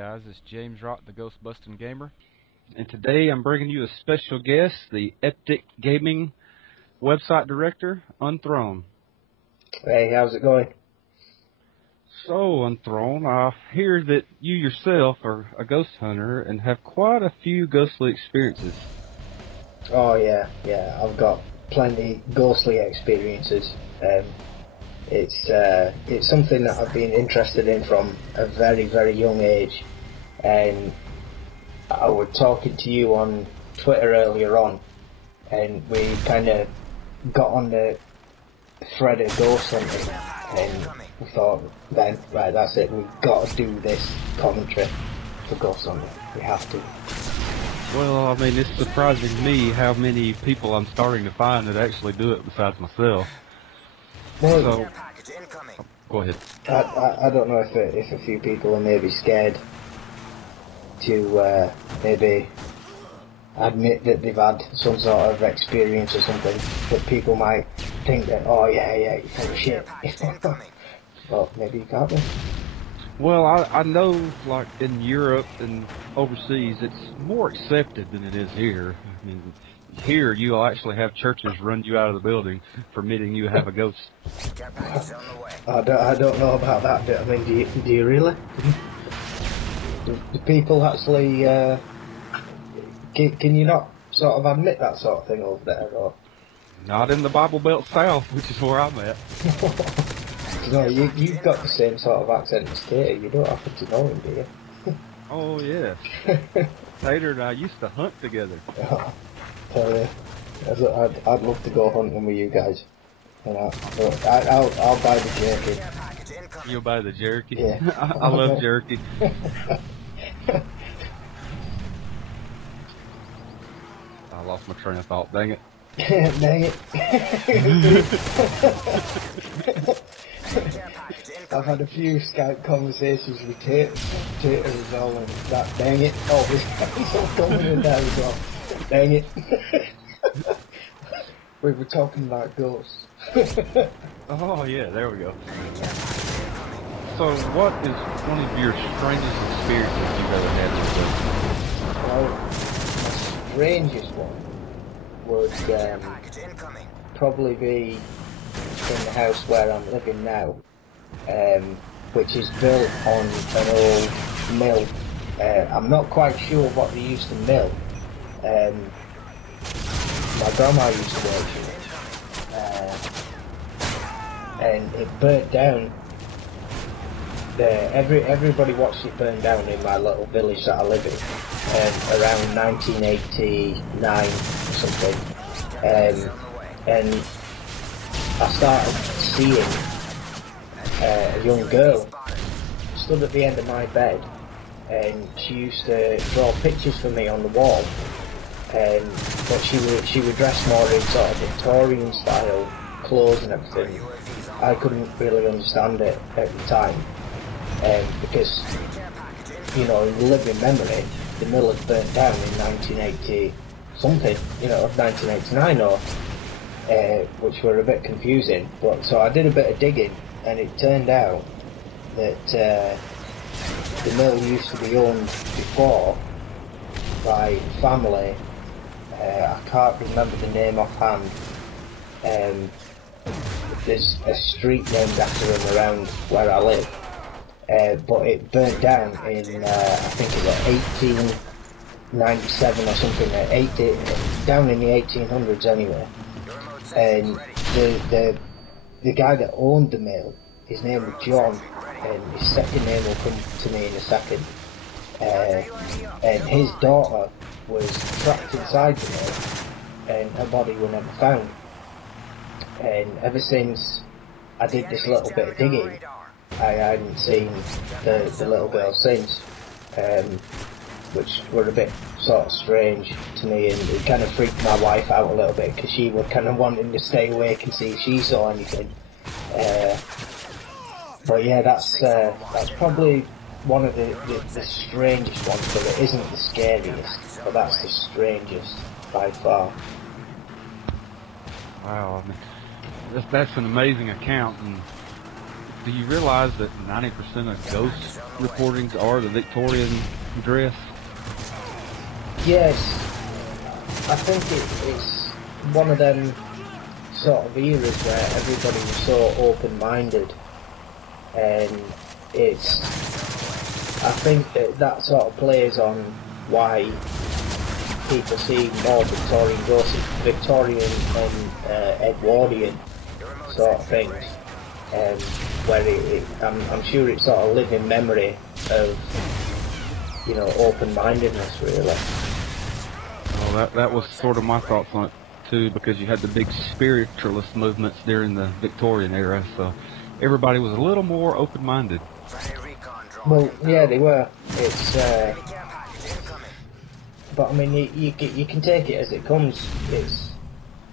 guys? It's James Rock, the Ghost Bustin' Gamer. And today I'm bringing you a special guest, the Ep.3 Gaming website director, Unthrown. Hey, how's it going? So, Unthrown, I hear that you yourself are a ghost hunter and have quite a few ghostly experiences. Oh yeah, I've got plenty ghostly experiences. It's something that I've been interested in from a very, very young age. And I was talking to you on Twitter earlier on, and we kind of got on the thread of ghost hunting, and we thought, then, right, that's it, we've got to do this commentary for ghost hunting. We have to. Well, I mean, it's surprising me how many people I'm starting to find that actually do it besides myself. Well, so, go ahead. I don't know if a few people are maybe scared to maybe admit that they've had some sort of experience or something, that people might think that, oh yeah, you're full of shit. Well, maybe you can't be. Well, I know, like, in Europe and overseas, it's more accepted than it is here. I mean, here you'll actually have churches run you out of the building for admitting you have a ghost. I don't know about that bit. I mean, do you really? Do people actually, can you not sort of admit that sort of thing over there, or? Not in the Bible Belt South, which is where I'm at. No, you've got the same sort of accent as Tater. You don't happen to know him, do you? Oh, yes. Tater and I used to hunt together. Oh, tell you, I'd love to go hunting with you guys. And I'll buy the jerky. You'll buy the jerky? Yeah. I love jerky. I lost my train of thought, dang it. Dang it. I've had a few Skype conversations with Tater as well, and that dang it. Oh, he's all coming in there as well. Dang it. We were talking about ghosts. Oh, yeah, there we go. So, what is one of your strangest experiences you've ever had with ghosts? Well, my strangest one would probably be in the house where I'm living now, which is built on an old mill. I'm not quite sure what they used to mill. My grandma used to work for it, and it burnt down. Everybody watched it burn down in my little village that I live in, around 1989 or something, and I started seeing a young girl stood at the end of my bed, and she used to draw pictures for me on the wall, but she would dress more in sort of Victorian style clothes and everything. I couldn't really understand it at the time, because, you know, in living memory, the mill had burnt down in 1980 something, 1989 or, which were a bit confusing. But so I did a bit of digging, and it turned out that the mill used to be owned before by family. I can't remember the name offhand. There's a street named after them around where I live, but it burnt down in I think it was 1897 or something. Down in the 1800s anyway. And the guy that owned the mill, his name was John, and his second name will come to me in a second. And his daughter was trapped inside the mill, and her body was never found. And ever since I did this little bit of digging, I hadn't seen the little girl since, which were a bit sort of strange to me, and it kind of freaked my wife out a little bit, because she was kind of wanting to stay awake and see if she saw anything. But yeah, that's probably one of the strangest ones, but it isn't the scariest, but that's the strangest by far. Wow, I mean, that's an amazing account, and do you realize that 90% of ghost reportings are the Victorian dress? Yes, I think it's one of them sort of eras where everybody was so open-minded, and I think that sort of plays on why people see more Victorian ghosts, Victorian and Edwardian sort of things, where I'm sure it's sort of living memory of, you know, open-mindedness, really. Well, that was sort of my thoughts on it too, because you had the big spiritualist movements during the Victorian era, so everybody was a little more open-minded. Well, yeah, they were. But I mean, you can take it as it comes.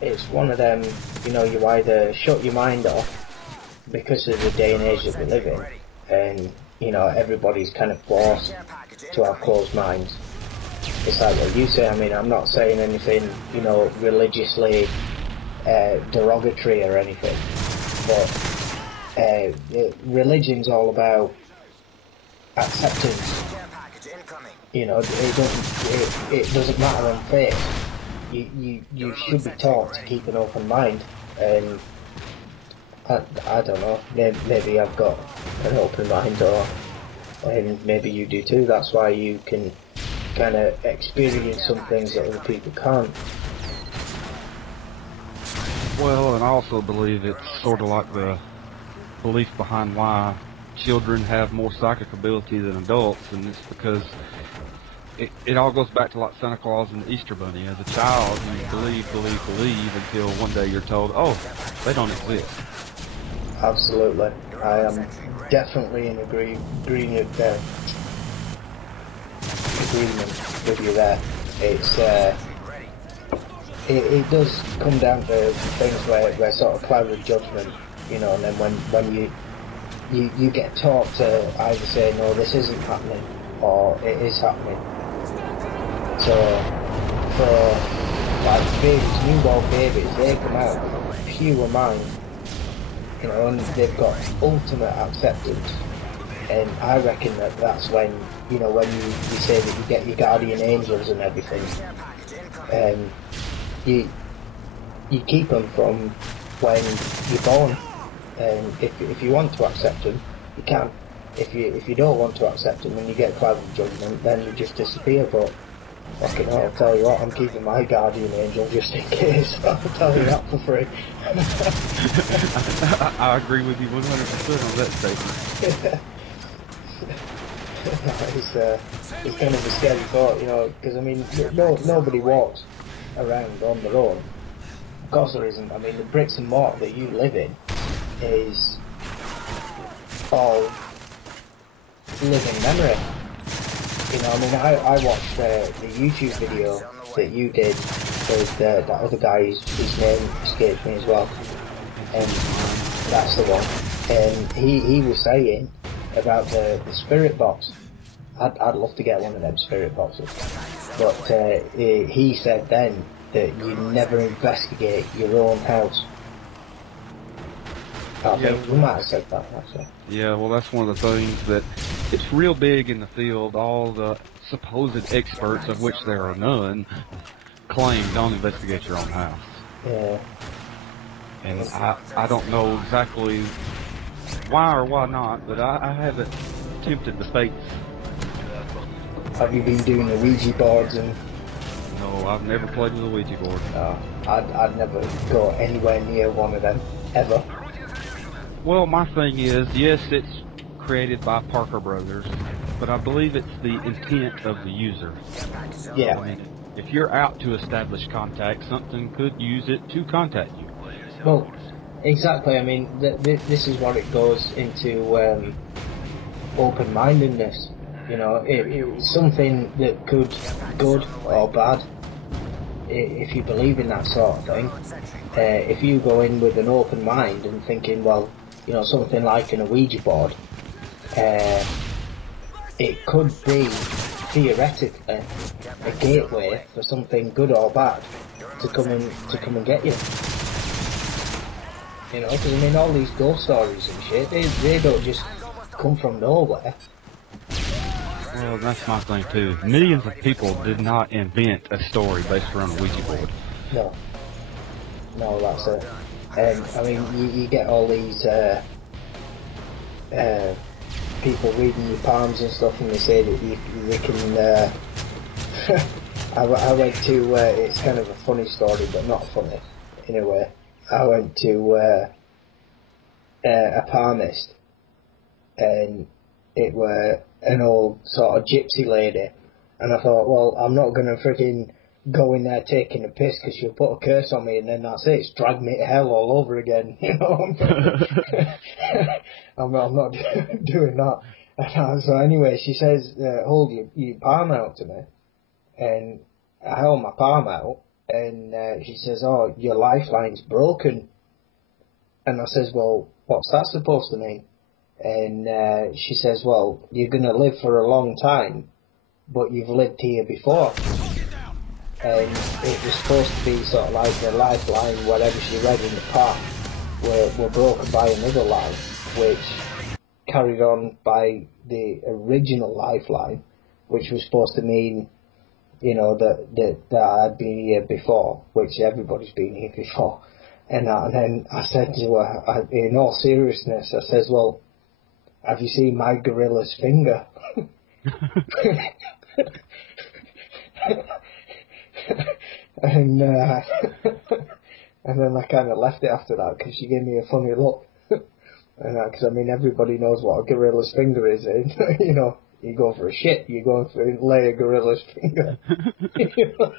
It's one of them, you know, you either shut your mind off because of the day and age that we live in, and, you know, everybody's kind of forced to have closed minds. It's like what you say. I mean, I'm not saying anything, you know, religiously derogatory or anything, but religion's all about acceptance. You know, it doesn't matter on faith. You should be taught to keep an open mind, and I don't know, maybe I've got an open mind, and maybe you do too. That's why you can kind of experience some things that other people can't. Well, and I also believe it's sort of like the belief behind why children have more psychic ability than adults, and it's because it all goes back to like Santa Claus and the Easter Bunny. As a child, you believe until one day you're told, oh, they don't exist. Absolutely. I am definitely in agreement with you there. It does come down to things where sort of cloud of judgment, you know, and then when you get taught to either say, no, this isn't happening, or it is happening. So, for like babies, newborn babies, they come out pure mind, you know, and they've got ultimate acceptance. And I reckon that's when, you know, when you say that you get your guardian angels and everything, you keep them from when you're born. And if you want to accept them, you can. If you don't want to accept them and you get cloud of judgment, then you just disappear. But fucking hell, I'll tell you what, I'm keeping my guardian angel just in case. I'll tell you that for free. I agree with you 100% on that statement. It's kind of a scary thought, you know, because I mean, nobody walks around on their own. Of course there isn't. I mean, the bricks and mortar that you live in is all living memory. You know, I mean, I watched the YouTube video that you did with that other guy, his name escapes me as well, and that's the one. And he was saying about the spirit box. I'd love to get one of them spirit boxes, but he said then that you never investigate your own house. I think we might have said that, actually. Yeah, well, that's one of the things that it's real big in the field. All the supposed experts, of which there are none, claim don't investigate your own house. Yeah. And I don't know exactly why or why not, but I haven't attempted the fates. Have you been doing the Ouija boards and? No, I've never played with a Ouija board. No, I'd never go anywhere near one of them, ever. Well, my thing is, yes, it's created by Parker Brothers, but I believe it's the intent of the user. Yeah. I mean, if you're out to establish contact, something could use it to contact you. Well, exactly. I mean, this is what it goes into open-mindedness. You know, it's something that could be good or bad. If you believe in that sort of thing, if you go in with an open mind and thinking, well, you know, something like an Ouija board, it could be theoretically a gateway for something good or bad to come and get you. You know, because I mean, all these ghost stories and shit, they don't just come from nowhere. Well, that's my thing too. Millions of people did not invent a story based around a Ouija board. No, that's it. I mean, you get all these people reading your palms and stuff, and they say that they can. I went to. It's kind of a funny story, but not funny in a way. I went to a palmist, and it were an old sort of gypsy lady, and I thought, well, I'm not gonna freaking go in there taking a piss because she'll put a curse on me, and then that's it. It's drag me to hell all over again. You know, I'm not doing that. So anyway, she says, hold your palm out to me, and I held my palm out, and she says, oh, your lifeline's broken. And I says, well, what's that supposed to mean? And she says, well, you're going to live for a long time, but you've lived here before. And it was supposed to be sort of like the lifeline, whatever she read in the path, were broken by another line, which carried on by the original lifeline, which was supposed to mean, you know, that I'd been here before, which everybody's been here before. And then I said to her, in all seriousness, I says, well, have you seen my gorilla's finger? and then I kind of left it after that because she gave me a funny look. Because I mean, everybody knows what a gorilla's finger is. You know, you go for a shit, you go for lay a gorilla's finger. You know?